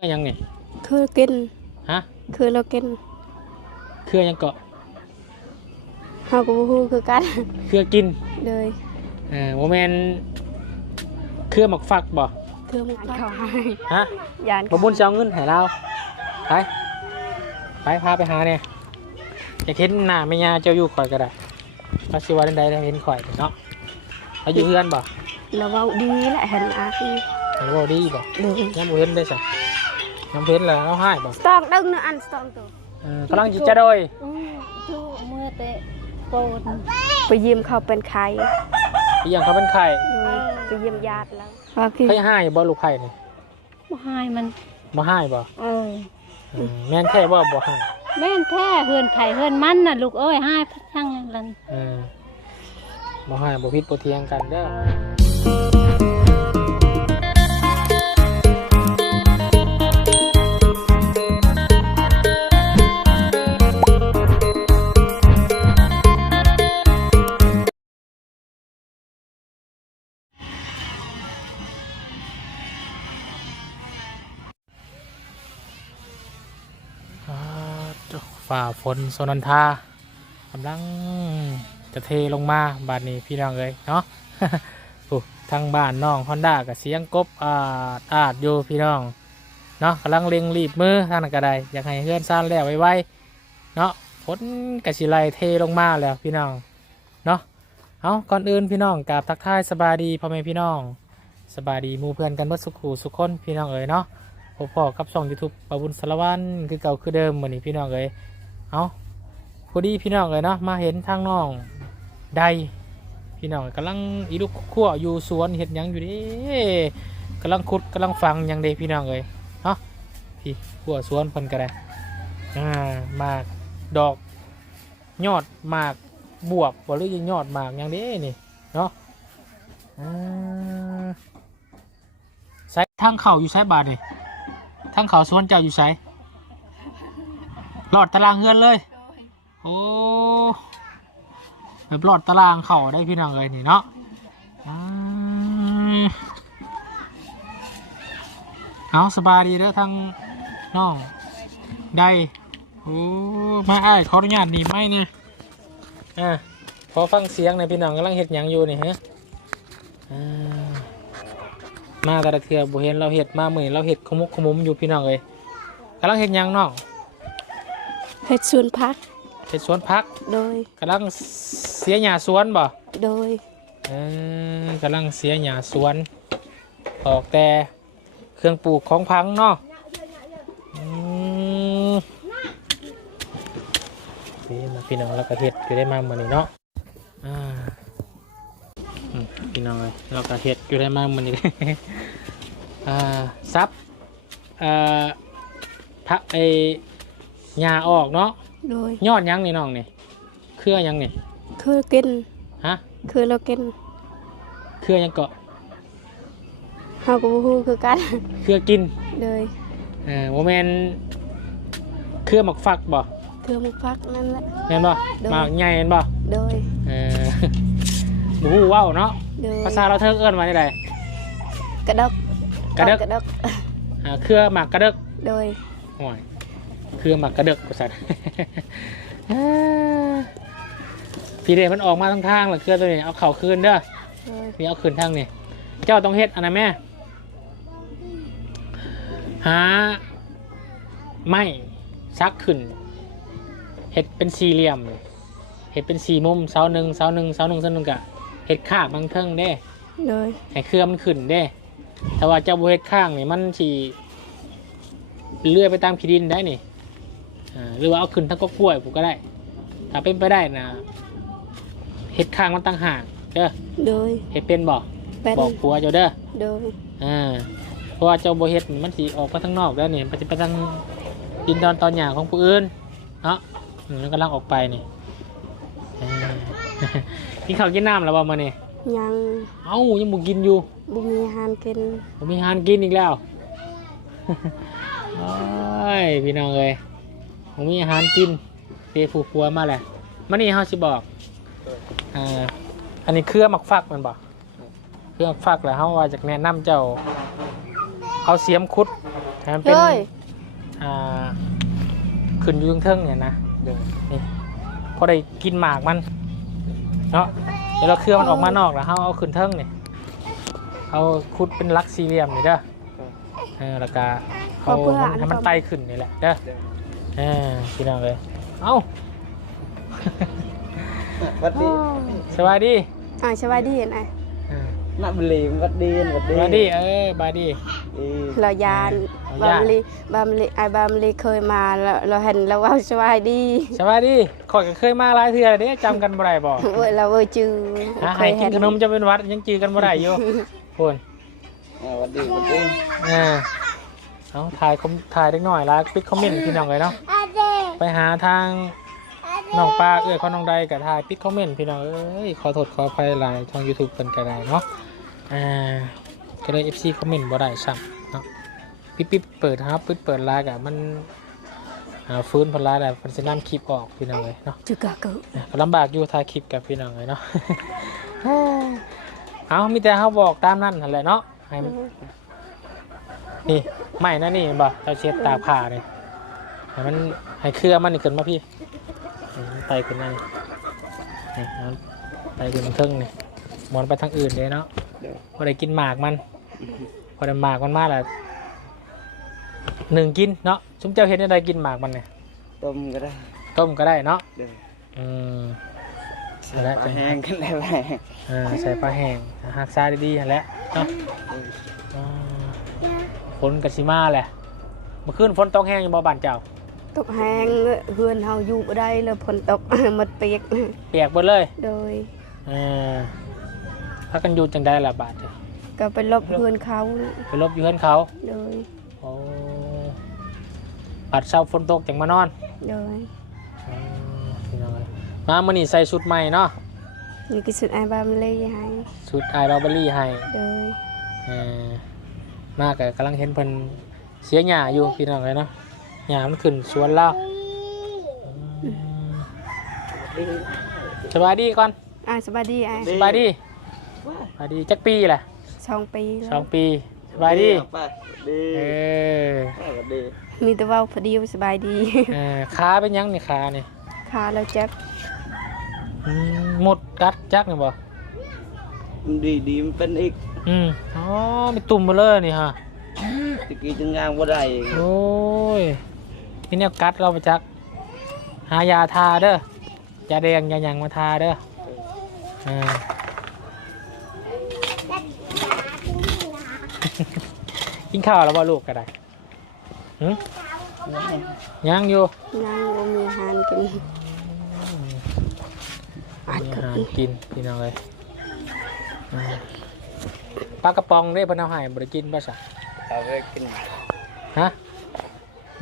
เครือยังนี่คือกินฮะคือเรากินเครือยังเกาะเฮาก็บ่ฮู้คือกันเครือกินเลยเออโมเมนเครือหมักฟักบ่คือมันเขาให้ฮะยานบ่บุญจะเอาเงินให้เราไปไปพาไปหาเนี่ยอยากเห็นหน้าแม่ยาเจ้าอยู่ข่อยก็ได้พระศิวะใดๆได้เห็นข่อยเนาะเราอยู่เพื่อนบ่เราเว้าดีแหละเห็นอาคือเราเว้าดีบ่เลยยังบ่เห็นได้ซะ ยังบ่เห็นแล้วเราให้บ่สตองดึงเนื้ออันสตองตัวเออกำลังจิจะโดยจูเมื่อเตะโปนไปเยี่ยมเขาเป็นใครอีหยังเขาเป็นไข่เลยไปเยี่ยมญาติแล้วว่าพี่เคยให้บ่ลูกไผ่นี่บ่ให้มันบ่ให้บ่เออเออแม่นแท้บ่บ่ให้แม่นแท้เฮือนไข่เฮือนมันน่ะลูกเอ้ยให้ช่างลันเออบ่ให้บ่ผิดบ่เถียงกันเด้อ ฝ่าฝนโซนันทากำลังจะเทลงมาบานนี้พี่น้องเลยเนาะโอ้ทางบ้านน้องฮอนด้ากับเสียงกบอาดอาดอยู่พี่น้องเนาะกำลังเล็งรีบมือท่านก็ได้อยากให้เพื่อนซ่านแล้วไวๆเนาะฝนกระสิไลเทลงมาแล้วพี่น้องเนาะเอาก่อนอื่นพี่น้องกราบทักทายสบายดีพ่อแม่พี่น้อง สบายดีมู่เพื่อนกันเมื่อสุขูสุขคนพี่น้องเอ๋ยเนาะพบพอกับช่อง YouTube ปะบุญสารวันคือเก่าคือเดิมเหมือนนี้พี่น้องเลย เอาพอดีพี่น้องเลยเนาะมาเห็นทางน้องใดพี่น้องกำลังอีลูกขั้วอยู่สวนเห็ดยังอยู่เดิกำลังขุดกำลังฟังยังเดพี่น้องเลยเนาะพี่ขั้วสวนเพิ่นก็ได้อ่ามากดอกยอดมากบวบบ่หรือยังยอดมากยังเด้นี่เนาะอ่าใส่ทางเข่าอยู่ใช้บาทนี่ทั้งเข่าสวนเจ้าอยู่ไส หลอดตารางเฮือนเลยโอ้แบบหลอดตารางเขาได้พี่น้องเลยนี่เนาะอ่าเอาสบายดีเด้อทั้งน้องได้โอ้มาไอ้ายขออนุญาตดีไหมเนี่ยอ่าพอฟังเสียงในอยพี่น้องกำลังเห็ดหยังอยู่นี่ฮะอ่ามาแต่ละเทือบ่เห็นเราเห็ดมาเหมือนเราเห็ดขมุกขมุมอยู่พี่น้องเลยกำลังเห็ดหยังน้อง เฮ็ดสวนพักเห็ดสวนพักโดยกำลังเสียหญ้าสวนบ่โดยเออกำลังเสียหญ้าสวนออกแต่เครื่องปลูกของพังเนาะอืมนี่มาพี่น้องแล้วก็เห็ดอยู่ได้มาเหมือนนี้เนาะอ่าอืมพี่น้องเลยเราก็เห็ดอยู่ได้มาเหมือนนี้อ่าซับเอ่อพักไอ หญ้าออกเนาะโดยยอดหยังนี่น้องนี่เครือหยังนี่คือกินฮะคือเรากินเครือหยังเกาะเฮาก็บ่ฮู้คือกัน เครือกินเลยเออโมเมนเครือหมักฟักบ่คือมันฟักนั่นแหละ แม่นบ่โดยหมากใหญ่แม่นบ่โดยเออหมูว้าวเนาะโดยภาษาเราเทิงเอิ้นว่าได้ใด กระดกกระดึกกระดกอ่าเครือหมากกระดึกโดยโอ้ย เครือหมากกระดึกว่าซั่นเอ้อพี่เดชมันออกมาทางทางๆแล้วเครือตัวนี้เอาเข่าคืนเด้อโดยนี่เอาคืนทางนี่เจ้าต้องเฮ็ดอันนั้นแม่หาไม้ซักขึ้นเห็ดเป็นสี่เหลี่ยมเห็ดเป็นสี่มุมเสาหนึ่งเสาหนึ่งเสาหนึ่งเสาหนึ่งกะเห็ดข้างบางเทิงเด้โดยให้เครือมันขึ้นเด้ แต่ว่าเจ้าบเห็ดข้างนี่มันสีเลื่อยไปตามขีดินได้นี่อ่า หรือว่าเอาขึ้นทั้งก็กล้วยผมก็ได้ ถ้าเป็นไปได้นะเห็ดข้างมันตั้งห่างเด้อโดยเห็ดเป็นบอกเป็นบอกผัวเจ้าเด้อโดยอ่าเพราะว่าเจ้าโบเฮ็ดนี่มันสีออกมาทางนอกแล้วนี่มันจะไปทางดินดอนตอนหยาของผู้อื่นเนาะอืมมันกำลังออกไปนี่อ่ากินข้าวกินน้ำแล้วบ่มาเนี่ยยังเอ้ายังบ่กินอยู่บ่มีอาหารกินผมมีอาหารกินอีกแล้วโอ้ยพี่น้องเอ้ย ผมมีอาหารกินเตะผูกพัวมาแหละมานี่เฮาสิบอกอ่าอันนี้เครือหมักฟักแมันบอกเครือหมักฟักแล้วเฮาว่าจากแนะนำเจ้าเอาเสียมคุดให้ให้มันเป็นเฮ้ย อ่าขึ้นอยืงเทิงๆเนี่ยนะนี่พอได้กินหมากมันเนาะเดี๋ยวเราเคลือมันออกมานอกแล้วเราเอาขึ้นเทิงนี่เอาคุดเป็นลักสี่เหลี่ยมนี่เด้อเออแล้วก็เอามันให้มันไต่ขึ้นนี่แหละเด้อ เออพี่น้องเลยเอ้าวัดดีสวัสดีอ่าสวัสดีนะเออนับเลงวัดดีวัดสดีวัสดีเออบายดีเออเรายานเราบาย่านมลีบามลีไอ้บามลีเคยมาแล้วเราเห็นเราว่าสวัสดีสวัสดีข่อยก็เคยมาหลายเทื่อเด้จำกันบ่ได้บ่เว้ยเราเว้ยจือหาเคให้ยกิเห็นนขนมจะเป็นหวัดยังจือกันบ่ได้อยู่ พูนอ่าวัดดีวัดดีเออ เอาถ่ายคอมถ่ายเล็กน้อยแล้วปิดคอมเมนต์พี่น้องเลยเนาะไปหาทางน้องปลาเอ้ยเขาน้องใดกับถ่ายปิดคอมเมนต์พี่น้องเอ้ยขอโทษขออภัยหลายช่อง YouTube เพิ่นก็ได้เนาะอ่าก็เลย FC คอมเมนต์บ่ได้ซ้ำเนาะปิ๊บปิ๊บเปิดครับปิ๊บเปิดไลน์อะมันอ่าฟื้นเพนไลน์แล้วเพิ่นสินำคลิปออกพี่น้องเลยเนาะจือกะเกอก็ลำบากอยู่ถ่ายคลิปกับพี่น้องเลยเนาะเอามีแต่เขาบอกตามนั่นนั่นแหละเนาะให้มันนี่ ไม่นะนี่บ่เราเช็ดตาผ่าเลยให้มันให้เครือมันนี่ขึ้นมาพี่ให้มันไตขึ้นมานี่นี่มันไตขึ้นเทิงนี่หมอนไปทางอื่นเลยเนาะพอได้กินหมากมัน พอได้หมากมันมาแล้วหนึ่งกินเนาะชุมเจ้าเห็นได้กินหมากมันเนี่ยต้มก็ได้ ต้มก็ได้เนาะเด้ออืมใส่ปลาแห้งกันได้ไหมอ่าใส่ปลาแห้งหักซาดีๆหั่นแหละเนาะอ่า ฝนกับซิมาแหละเมื่อคืนฝนตกแห้งอยู่บ่บ้านเจ้า ตกแห้งเฮือนเฮาอยู่บ่ได้เลยฝนตก หมดเปียกเปียกหมดเลยโดยเออพักกันอยู่จังได้ละบาทเจ้าก็ไปลบเฮือนเขาไปลบอยู่เฮือนเขาโดยโอ้ปัดเช้าฝนตกจังมานอนโดยมพี่น้องเมามื้อนี้ใส่ชุดใหม่เนาะนี่คือสุดไอบามลีให้ชุดไอายบาบารี่ให้โดยเออ มากกำลังเห็นเพิ่นเสียหญ้าอยู่พี่น้องเลยเนาะหญ้ามันขึ้นสวนแล้วอืมสบายดีก่อนอ่าสบายดีไอ้สบายดีสบายดีจักปีแหละสองปีสแล้อวงปีสบายดีป้าดีเออป้าวัดดีมีแต่เว่าพอดีสบายดีเออขาเป็นหยังนี่ขานี่ขาเราเจ็บอืมหมดกัดจักนี่บ่มันดีดีมันเป็นอีก อืมอ๋อมีตุ่มมาเลยนี่ฮะตะกี้จึงงางบ่ได้อีกโอ้ยนี่เนี่ยกัดเราไปจัก หายาทาเด้อยาแดงยาหยังมาทาเด้อเออกินข้าวแล้วบ่ลูกก็ได้หึยังอยู่นั่งบ่มีอาหารกินอัดมีกัอาบหารกินพี่น้องเลยอืม ปลากระป๋องได้พนเอาให้บริกินป่ะสะเอาไปกินฮะ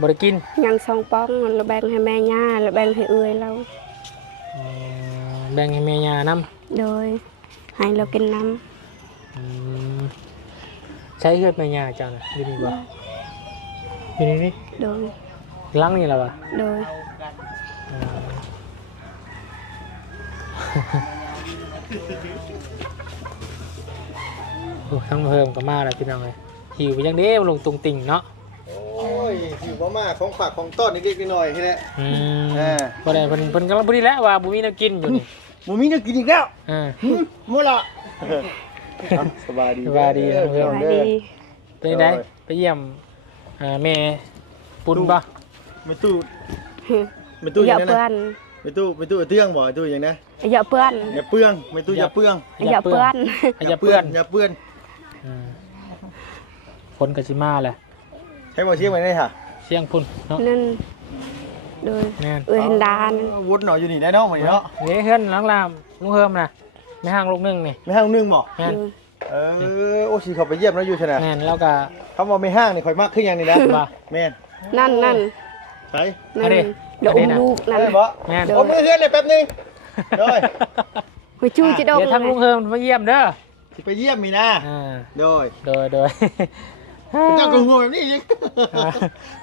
บริกินยังสองป้องเราแบ่งให้แม่ย่าแล้วแบ่งให้เอื้อยเราอืมแบ่งให้แม่ยาน้โดยให้เรากินน้ำอืมใช้เลือดแม่ยาเจ้าน่ะอยู่นี่บ่อยู่นี่นี่ำโดยล้างนี่แล้ววะโดยอืม โอ้ทั้งเพิ่มก็มาแล้วพี่น้องเลยหิวไปยังเด้มาลงตุงติ่งเนาะโอ้ยหิวมากของฝากของต้อนนิดๆหน่อยๆแค่นี้อืมอ่า บ่ได้เพิ่นเพิ่นกำลังพูดดีแล้วว่าบ่มีแนวกินอยู่นี่หมูมีจะกินอีกแล้วอ่าหมูละสบายดีสบายดีนะเพื่อนสบายดีเป็นไงไปเยี่ยมอ่าแม่ปุ้นบ่ ไม่ตู้ไม่ตู้ออย่าย่างนั้นเปื้อนะนไม่ตู้ไม่ตู้เตื้องบ่ตู้อย่างนั้นอย่าเปื้อนอย่าเปื้องไม่ตู้อย่าเปื้องอย่าเปื้อน อย่าเปื้อนอย่าเปื้อนอ่า ฝนก็สิมาแหละใช้บ่เชียงไว้ได้ค่ะเสียงพุ่นเนาะนั่นโดยแม่นเอื้อยหันดานวุฒิหน่อยอยู่นี่ได้เนาะมื้อนี้เนาะนี่เฮือนหลังลามลุงเฮิมน่ะไม่ห่างลูกหนึงนี่ไม่ห้างนึงบ่แม่นเออโอ้สิเขาไปเยี่ยมแล้วอยู่ชนะแม่นแล้วก็ คำว่าไม่ห้างนี่ข่อยมากขึ้นอย่างนี้นะว่าแม่นนั่นนั่นไปนั่อันนนี้เดี๋ยวอันนี้อุ้มนะ ลูกนั่น ได้บ่แม่นโอ้มือเฮือนเลยแป๊บนึง โดย หัวจูจะดงเดี๋ยวทางลุงเฮิมมาเยี่ยมเด้อสิไปเยี่ยมมีนะอ่าโดย โดยโดย เจ้าก็หัวแบบนี้อีกอ่า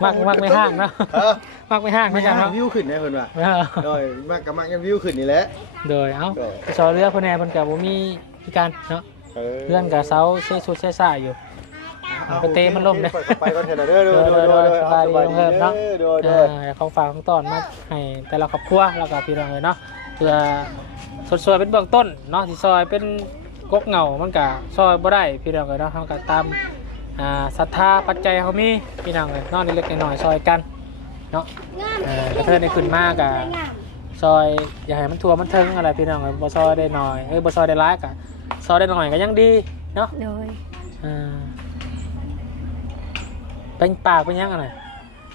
มักมักไม่ห่างเนาะเออมักไม่ห่างไม่ไม่ห้าจังงเนาะวิวขึ้นนะเพิ่นว่าเออโดยมากกับมากยังวิวขึ้นนี่แหละโดยเอ้าโดยไปสอเรือเพิ่นแหน่เพิ่นก็บ่มีพิการเนาะเออเพื่อนกับเสาเซสุดเซซ่าอยู่อเอาไปเตะมันล่มเลยไปก่อนเถอะเด้อเด้อเด้อเด้อสบายดีเด้อเพิ่มเนาะเด้อเอเด้ออของฝากของตอนมาให้แต่ละครอบครัวแล้วก็พี่น้องเลยเนาะเพื่อสดสวยเป็นเบื้องต้นเนาะที่ซอยเป็นกกเหงามันก็ซอยบ่ได้พี่น้องเลยเนาะเฮาก็ตาม อ่าศรัทธาปัจจัยเฮามีพี่น้องเลยเนาะเล็กๆน้อยๆซอยกันเนาะเออกระเทินได้ขึ้นมากะซอยอย่าให้มันทั่วมันถึงอะไรพี่น้องเลยบ่ซอยได้น้อยเอ้ยบ่ซอยได้หลายกะซอยได้น้อยก็ยังดีเนาะโดยอ่าเป็นปากเป็นยังไง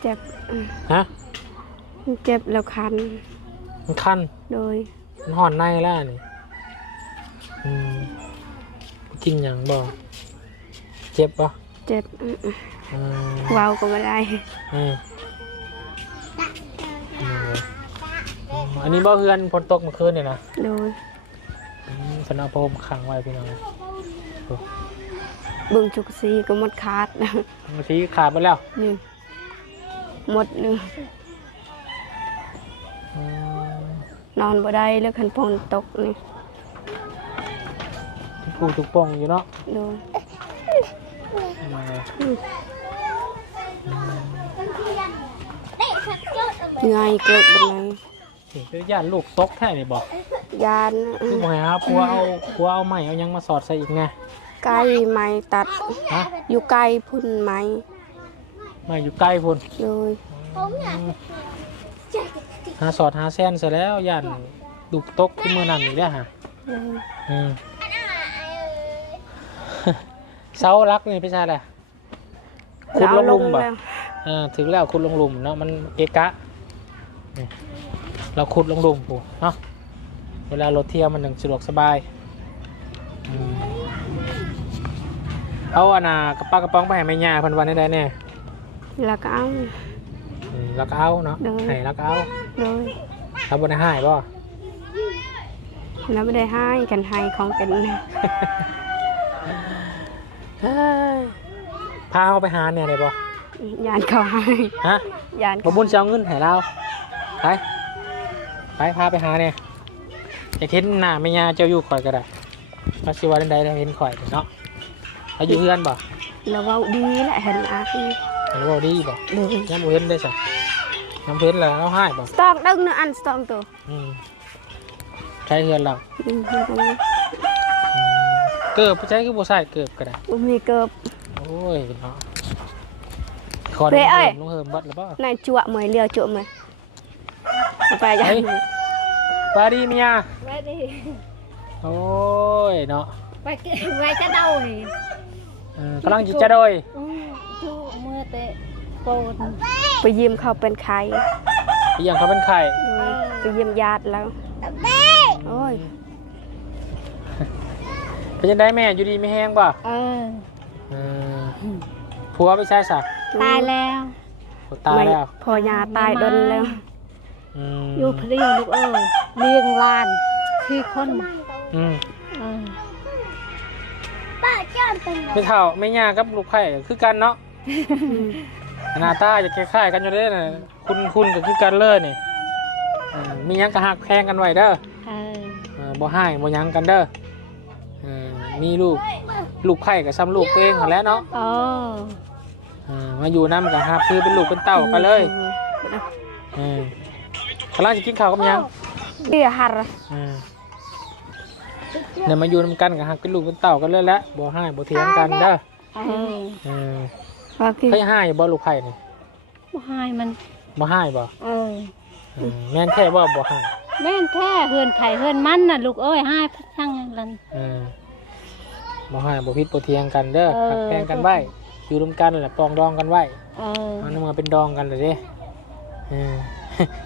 เจ็บอืมฮะเจ็บแล้วคันมันคันโดยมันห่อนในแล้วนี่อืมกินอย่างบ่เจ็บปะ เจ็บอืมอืมอืมเว้าก็ไม่ได้อืมอืมอันนี้บ่เฮือนฝนตกเมื่อคืนนี่นะโดยอืมสนาโพมขังไว้พี่น้องเบิ่งจุกซีก็หมดขาดบางทีขาดไปแล้วนี่หมดหนึงอืมนอนบ่ได้แล้วคันฝนตกนี่กูจุกโป่งอยู่เนาะโดยมาเลย ไงเกิดบันไดนี่คือย่านลูกตกแท้นี่บอกยานคือบ่ให้หาผัวเอาผัวเอาไม้เอาหยังมาสอดใส่อีกไงไก่ไม้ตัด ฮะอยู่ไกลพุ่นไม้ไม่อยู่ใกล้พุ่นโดยหาสอดหาแซนเสร็จแล้วย่านลูกตกที่มือนั่นอีกแล้วฮะโดยอืม เสารักนี่พี่ชายแหละขุดลงหลุมบ่แล้วเออถึงแล้วขุดลงหลุมเนาะมันเกะกะนี่เราขุดลงหลุมปูเนาะเวลารถเที่ยวมันถึงสะดวกสบายอืมเอาอันน่ะกระป๋ากระป๋องไปให้แม่ย่าเพันวันได้แน่แล้วก็เอาอืมแล้วก็เอาเนาะได้ให้แล้วก็เอาโดยทำบนให้ป่ะแล้วไม่ได้ให้กันให้ของเป็น พาเขาไปหาเนี่ยได้ป่ะยานเขาให้ฮะยานบบุญจะเอาเงินให้เราไปไปพาไปหาเนี่ยอยากเห็นหน้าไม่ยาเจ้าอยู่ข่อยก็ได้มาสิว่าใดๆได้เห็นข่อยเนาะเราอยู่เพื่อนป่ะแล้วเว่าดีแหละเห็นอาคือเราบอกดีป่ะโดยยังบ่เห็นได้สักยังเห็นแล้วเราให้ป่ะสตอกดึงเนื้ออันสตอกตัวอืมใช้เฮือนเราอืมอยู่ตรงนี้อืม เกิบใช้คือบ่ใส่เกิบก็ได้บ่มีเกิบ โอ้ยเนาะขอเว้ยเอ้ยลงเหิมบัดหรือเปล่า นายจั่วเหมยเลียวจั่วเหมยเอาไปยังเฮ้ย ปาดีเมียไว้ดิโอ้ยเนาะไว้กิไว้จะเดาเลยเออกำลังจิจะโดยอืมจูเมื่อเตะโกนไปยืมเขาเป็นใครอีหยังเขาเป็นไข่ โดยไปยืมญาติแล้ว โอ้ย เป็นยังไงแม่อยู่ดีไม่แห้งป่ะเออ เออผัวไปใช้สักตายแล้วตายแล้วพอยาตายดนแล้วอืมอยู่เพลียวลูกเอ้ยเลี้ยงหลานคือคนอืมเออไม่เท่าไม่ยากกับลูกไข่คือกันเนาะหน้าตาจะคล้ายๆกันอยู่เด้น่ะคุณคุณก็คือกันเลยนี่เออมีหยังก็หักแพงกันไว้เด้อเออเออบ่ให้บ่หยังกันเด้อเออ มีลูก ลูกไข่กับซ้ำลูกตัวเองหั้นแหล้วเนาะโอ้เออมาอยู่น้ำกับฮับคือเป็นลูกเป็นเต้ากันเลยเออกำลังจะกินข้าวกับหยังเดี๋ยวหัดเออเนี่ยมาอยู่น้ำกันกับฮับเป็นลูกเป็นเต้ากันเลยแหละบ่ให้บ่เถียงกันเด้อเออเออว่าคือเคยให้บ่ลูกไผ่นี่บ่ให้มันบ่ให้บ่เออเออแม่นแค่บ่บ่ให้แม่นแท้เฮือนไข่เฮือนมันน่ะลูกเอ้ยให้ทั้งนั้นเออ บ่ให้บ่ผิดบ่เถียงกันเด้อเออ หักแพงกันไว้อยู่ร่วมกันแหละปองดองกันไว้เออมันมาเป็นดองกันเลยเด้เออ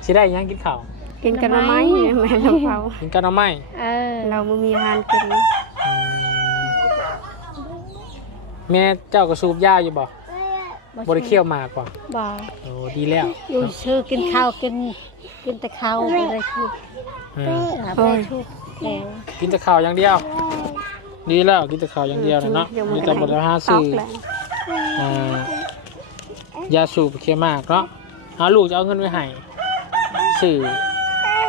สิได้หยังกินข้าวกินกันมาไหมแม่เราเขากินกันเอาไหมเออเราไม่มีอาหารกินอืมแม่เจ้าก็สูบยาอยู่บ่บ่ได้เคี่ยวหมากบ่บ่โอ้ดีแล้วอยู่ชื่อกินข้าวกินกินแต่ข้าวบ่ได้ชุบเออบ่ได้ชุบแกงกินแต่ข้าวอย่างเดียว ดีแล้วกินแต่ข้าวอย่างเดียวนะเนาะมีแต่บ่ได้หาตอซื้อกแล้วอ่ายาสูบเคี่ยวหมากเนาะเอาลูกจะเอาเงินไว้ให้ซื้อ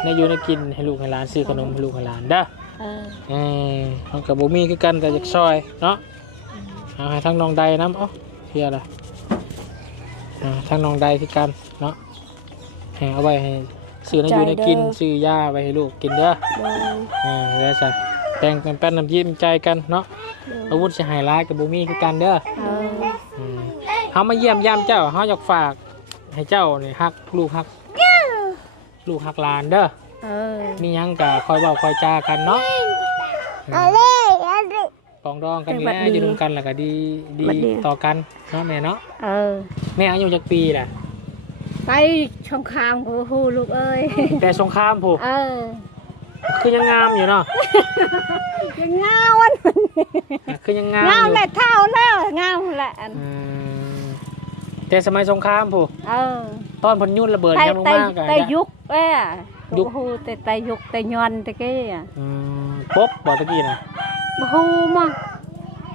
ในอยู่ในกินให้ลูกให้หลานซื้อขนมให้ลูกให้หลานเด้อเออเออมันกับบ่มีคือกันแต่อยากซอยเนาะเอาให้ทั้งน้องใดน้ำเอ้าเพียละอ่าทั้งน้องใดคือกันเนาะให้เอาไว้ให้ซื้อน้ำอยู่ในกินซื้อยาไว้ให้ลูกกินเด้อโดยอ่าแล้วจ้ะ แต่งกันเป็นน้ำยิ้มใจกันเนาะอาวุธจะหายร้ายกับบุมีคือกันเด้อเอออืมเขามาเยี่ยมยามเจ้าเขาอยากฝาก ให้เจ้านี่ฮักลูกฮัก ลูกฮักหลานเด้อเออมีหยังกะคอยเว้าคอยจากันเนาะอืมปองดองกันนี่แหละอยู่ร่วมกันแล้วก็ดีดีต่อกันเนาะแม่เนาะเออแม่อายุจักปีแหละไปช่องคามกูฮูลูกเอ้ยแต่สงครามผูกเออ คือยังงามอยู่เนาะยังเงาวันคือยังงามเงาอยู่แหละเท่าแล้วเงาแหละอืมแต่สมัยสงครามผูกเออตอนเพนยุ่นระเบิดไตยังลงไตมากกันไตยุกเอ้ยยุคโอ้โหแต่ไตยุกไตยอนตะกี้อะอืมป๊บบอกตะกี้นะบ่ฮู้มา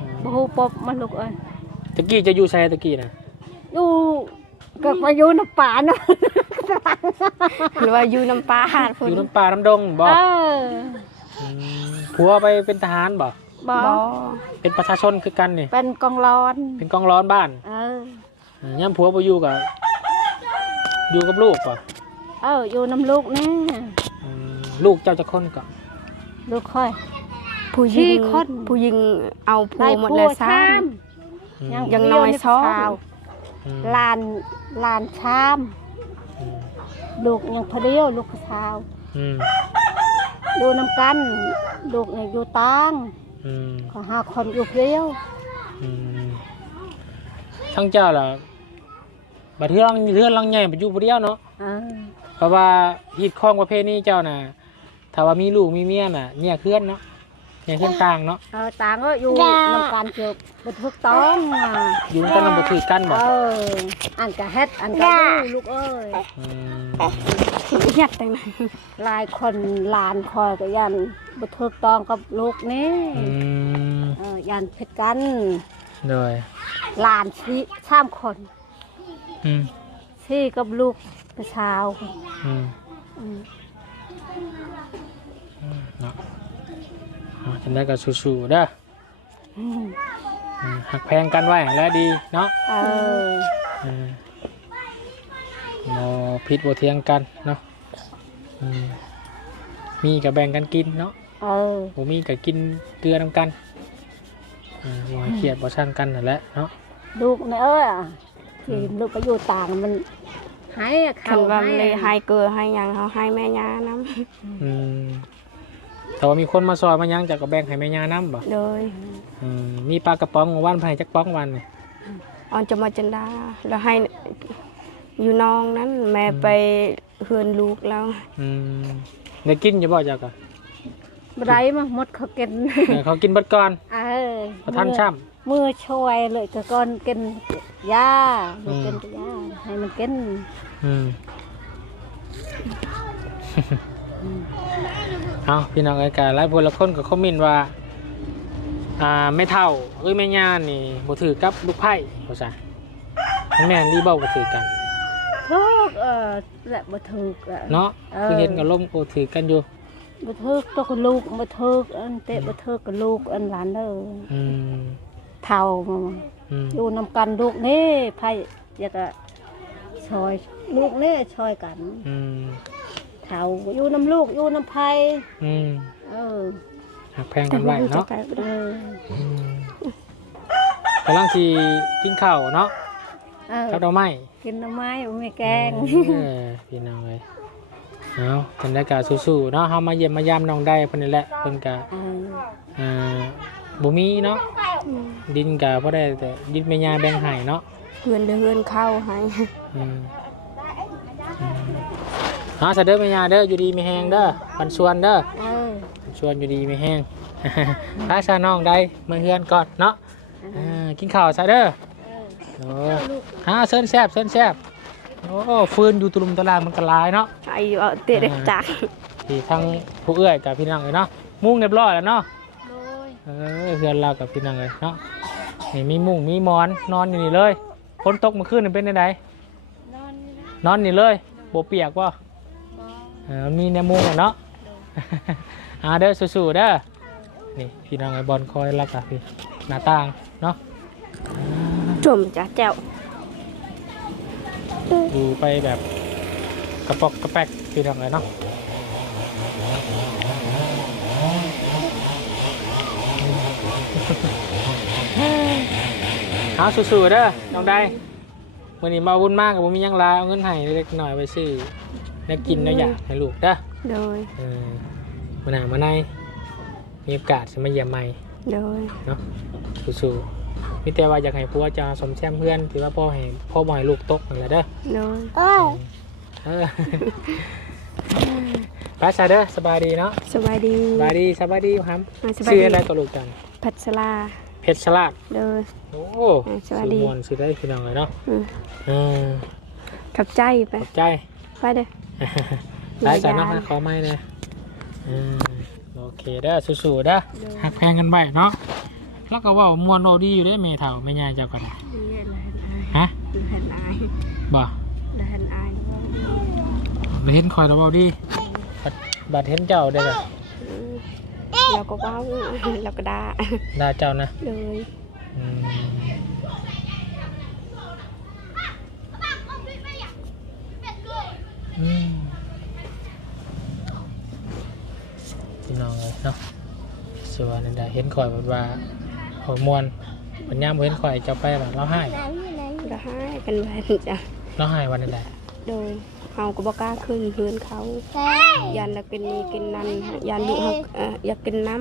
อืมบ่ฮู้ปบมาลูกเอ้ยตะกี้จะอยู่ใช้ตะกี้นะอยู่ก็ไปอยู่ในป่าเนาะ หรือว่าอยู่น้ำปลาหาดอพุ่นยู่น้ำป่าน้ำดงบอเอกอมผัวไปเป็นทหารบ่บ่บ่เป็นประชาชนคือกันนี่เป็นกองร้อน เป็นกองร้อนบ้านเออ อืมย่ำผัวไปอยู่กับอยู่กับลูกป่ะเออ อยู่น้ำลูกแน่อืมลูกเจ้าจะคนก่อนลูกค่อย ผู้หญิสี่งคน ผู้หญิงเอาผัได้วหมดผัเลวยซ้ชามอืมยังน้อยซ้อมชาวอืมลานลานชามอืม ลูกยังพอเดียวลูกชาวอืมอยู่น้ำกัน ลูกยังอยู่ตังอืมขอหาคนอยู่เดียวอืมทั้งเจ้าล่ะบัดเทืองเทือนลังใหญ่ไปอยู่ผู้เดียวเนาะเออเพราะว่าฮีดข้องประเภทนี้เจ้าน่ะถ้าว่ามีลูกมีเมียน่ะเนี่ยเคลื่อนเนาะ เนี่ยเคลื่อนต่างเนาะเออต่างก็อยู่น้ำกันเกือบบัถูกต้องอะอยู่กันนำบ่ถือกันบ่เอออันกะเฮ็ดอันกะอยู่ลูกเอ้ยอืมำอยากแต่งนั้นหลายคนหลานคอยก็ยันบัถูกต้องกับลูกนี่อืมเออยันผิดกันโดยหลานชี้สามคนอืมชี้กับลูกประชาวอืมอืมเนาะเอา จังได้ก็สู้ๆเด้ออืมอืมหักแพงกันไว้แล้วดีเนาะเอออืมบ่ผิดบ่เทียงกันเนาะอืมมีก็แบ่งกันกินเนาะเออบ่มีก็กินเกลือนํกันอืมบ่ให้เครียดบ่ชั่นกันนั่นแหละเนาะลูกเนี่ยเอ้ยอะที่ลูกไปอยู่ต่างมันหายอะคัเขานว่าให้เลยให้เกลือให้หยังเขาให้แม่ยาน้อืม ถ้าว่ามีคนมาซอยมายังจะก็แบ่งให้แม่ย่านํบ่ำเลยอืมมีปลากระป๋องวันให้จักป๋องวันนี่ออนจะมาจันดาแล้วให้อยู่น้องนั้นแม่ไปเฮือนลูกแล้วอืมได้กินอยู่บ่จักอะบไรมาหมดเขากินเออเขากินเบัดก่อนเออประทันช้ำมือช่วยเลยก็ก่อนกินยาลูกกินแต่ยาให้มันกินอืม เอาพี่น้องไอ้กาหลายพละคนก็คอมเมนต์ว่าอ่าไม่เท่าเอ้ยแม่ย่านี่บ่ถือกับลูกไผ่ว่าซะมันแม่นรีบ่บ่ถือกันทุกเออแหละบ่ถูกอะเนาะเออคือเห็นกับลมโอถือกันอยู่บ่ถูกตัวกับลูกบ่ถูกอันเตะบ่ถูกกับลูกอันหลานเด้ออืมเท่ามาอืมอยู่นำกันลูกนี่ไผอยากจะช่วยลูกนี่ช่วยกันอืม เท่าอยู่น้ำลูกอยู่น้ำไผอืมเออหักแพงกันไว้เนาะเอออืมกำลังสิกินข้าวเนาะเออกับดอกไม้กินหน้ำไม้บ่มีแกงเออพี่น้องเลยเอาบรรยากาศสู้ๆเนาะเฮามาเยี่ยมมายามน้องได้เพิ่นนี่แหละเพิ่นก็เอออ่าบ่มีเนาะดินก็บ่ได้แต่ดินแม่ย่าแบ่งให้เนาะเฮือนเดือเฮือนเข้าให้อืมอืม ฮะซะเด้อแม่ย่าเด้ออยู่ดีมีแฮงเด้อปันชวนเด้อเออปันชวนอยู่ดีมีแฮงพาซาน้องได้มาเฮือนก่อนเนาะอ่ากินข้าวซะเด้อโอ้ฮะเซินแซ่บเซินแซ่บโอ้ฟืนอยู่ตุลุมตะลางมันก็หลายเนาะไอ้เอาเตะเด็กจักที่ทั้งผู้เอื้อยกับพี่นางเลยเนาะมุ้งเรียบร้อยแล้วเนาะโดยเออเพื่อนเรากับพี่นางเลยเนาะนี่มีมุ้งมีหมอนนอนอยู่นี่เลยฝนตกเมื่อคืนนี่เป็นยังไงนอนนี่นะนอนนี่เลยโบเปียกป่ะ บ่เออมีแนวมุ้งอะเนาะอ่าเด้อสู้ๆเด้อนี่พี่น้องไอ้บอลคอยรับกับพี่หน้าต่างเนาะจุ่มจ้ะแจ้วดูไปแบบกระปอกกระแปกพี่น้องเลยเนาะเอาสู้ๆเด้อน้องได้มื่อนี้มาบุญมากกับผมมีหยังหลายเอาเงินให้เล็กหน่อยไปซื้อแล้วกินแล้วอยากให้ลูกเด้อโดย เออมาหนามาในมีโอกาสจะมาเยี่ยมใหม่โดย เนาะสู้ๆมีแต่ว่าอยากให้ผัวจะสมแซมเพื่อนที่ว่าพ่อให้พ่อบ่ให้ลูกตกนั่นแหละเด้อโดย เออไปซะเด้อสบายดีเนาะสบายดีสบายดีสบายดีครับอ่าสบายชื่อดีอะไรตัวลูกจังพัชราเพชรฉลาด โดย โอ้อ่าสวัสดีชื่อมวนชื่อได้พี่น้องเลยเนาะอืมเออขับใจไปขอบใจ ไปเด้อ ได้จ้ะยายเนาะขอไม่เลยอืมโอเคเด้อสู้ๆเด้อหักแพงกันไปเนาะแล้วก็เว่ามวนเราดีอยู่เด้อเมเฒ่าไม่ง่ายเจ้ากันนะฮะเห็นอายบ่เห็นอายไปเห็นคอยเราเบาดีบัดบัดเห็นเจ้าได้อจ้ะเราก็เว้าเราก็ด่าด่าเจ้านะเลยอืมอืมพี่ น้องเลยเนาะส่วนนั่นได้เห็นคอยแบบว่าหอยมวนปัญญามบ่เห็นคอยเจ้าไปแบบเราให้เราให้กันไว้จ้ะเราให้วันนั้นแหละโดยเขาก็บอกล้าขึ้นเพื่อนเขายันเรากินนี่กินนั่นยันลูกเขาเอ่ออยากกินน้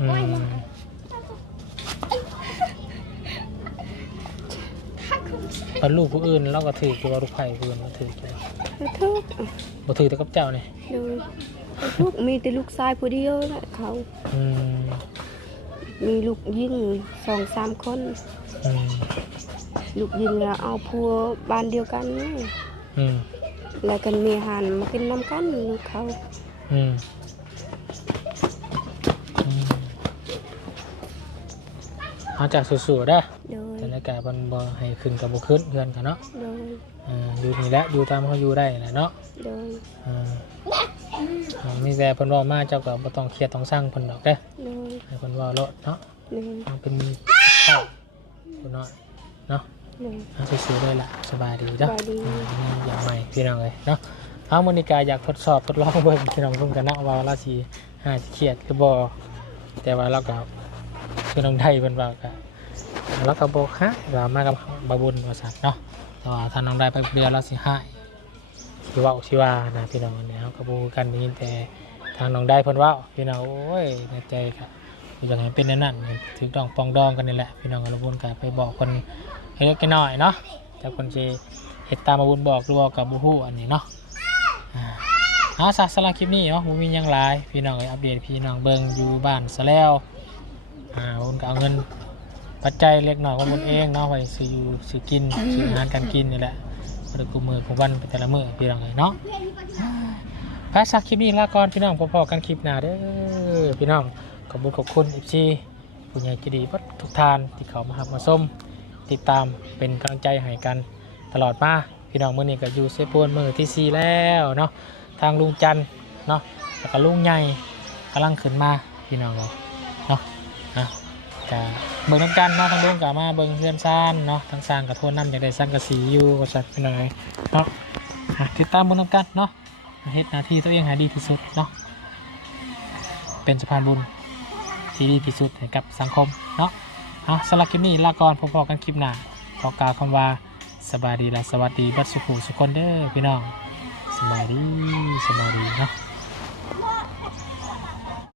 อืมพอลูกผู้อื่นเราก็ถือคือว่าลูกไผ่ผู้อื่นเราถือกันำแล้วทุกบ่ถือแต่กับเจ้าเนี่ยโดย ลูกมีแต่ลูกชายผู้เดียวนะเขา อืมมีลูกยิ่งสองสามคน อืมลูกยิงแล้วเอาพัวบ้านเดียวกันนี่อืมแล้วกันมีอาหารมากินน้ำกันลูกเขาอืมอืมเอาจากสู้ๆได้อ โดย แต่ในการมันบ่ให้ขึ้นกับบ่ขึ้นเพื่อนกันเนาะโดยอ่าอยู่นี่แหละอยู่ตามเขาอยู่ได้แหละเนาะโดยอ่าอ่ามีแต่เพิ่นเว้ามาเจ้าก็บ่ต้องเครียดต้องสร้างเพิ่นดอกเด้อโดยให้เพิ่นเว้าโลดเนาะโดยเอาเป็นข้าวผู้น้อยเนาะโดย เอาซื้อๆได้ละสบายดีสเนาะบายดี อืมอย่างใหม่พี่น้องเลยเนาะเอามอนิกาอยากทดสอบทดลองเบิ่งพี่น้องร่วมกันเนาะว่าเราสิหาสิเครียดหรือบ่แต่ว่าเราก็คือน้องไทยเพิ่นว่าก็ เราก็บอกฮะว่ามากับบาบุญว่าซั่นเนาะแต่ว่าถ้าน้องได้ไปเรือเราสิหายสิว้าสิว่านะพี่น้องอันนี้เฮาก็บูกันได้แต่ทางน้องได้เพิ่นว้าพี่น้องโอ้ยในใจก็อย่ากให้เป็นแนวนั้นถูกต้องปองดองกันนี่แหละพี่น้องก็รบกวนกันไปบอกคนเล็กๆน้อยเนาะแต่คนสิเห็ดตามมาบุญบอกรัวกับบูฮู้อันนี้เนาะอ่าเอาสักสำหรับคลิปนี้เนาะผมมียังหลายพี่น้องเอ้ยอัปเดตพี่น้องเบิงอยู่บ้านซะแล้วอ่าบุญก็เอาเงิน ปัจจัยเล็กน้อยของบุญเองเนาะไว้ซื้ออยู่ซื้อกินซื้ออาหารการกินนี่แหละบริกุมือของวันไปแต่ละมื้อพี่น้องเอ้ยเนาะไปสักคลิปนี้ลาก่อนพี่น้องพอๆกันคลิปหน้าเด้อพี่น้องขอบคุณขอบคุณอีซีผู้ใหญ่ใจดีเบัดทุกทานที่เขามาหับมาส้มติดตามเป็นกำลังใจให้กันตลอดมาพี่น้องมื่อนี้ก็อยู่เซโปนมือที่สี่แล้วเนาะทางลุงจันทร์เนาะแล้วก็ลุงใหญ่กำลังขึ้นมาพี่น้องเราเนาะนะ กะเบิ่งน้ำกันเนาะทางลุงกะมาเบิ่งเพื่อนซ่านเนาะทางสร้างกระโทนน้ำอย่ากได้สร้างกระสีอยู่ก็สัตว์พี่น้องเอ้ยเนาะอ่ติดตามเบิ่งน้ำกันเนาะเฮ็ดหน้าที่ตัวเองให้ดีที่สุดเนาะเป็นสะพานบุญที่ดีที่สุดให้กับสังคมเนาะเอาสำหรับคลิปนี้ลาก่อนพบกันคลิปหน้าขอกล่าวคำว่าสบายดีและสวัสดีบัดสุขุสุคนเด้อพี่น้องสบายดีสบายดีเนาะ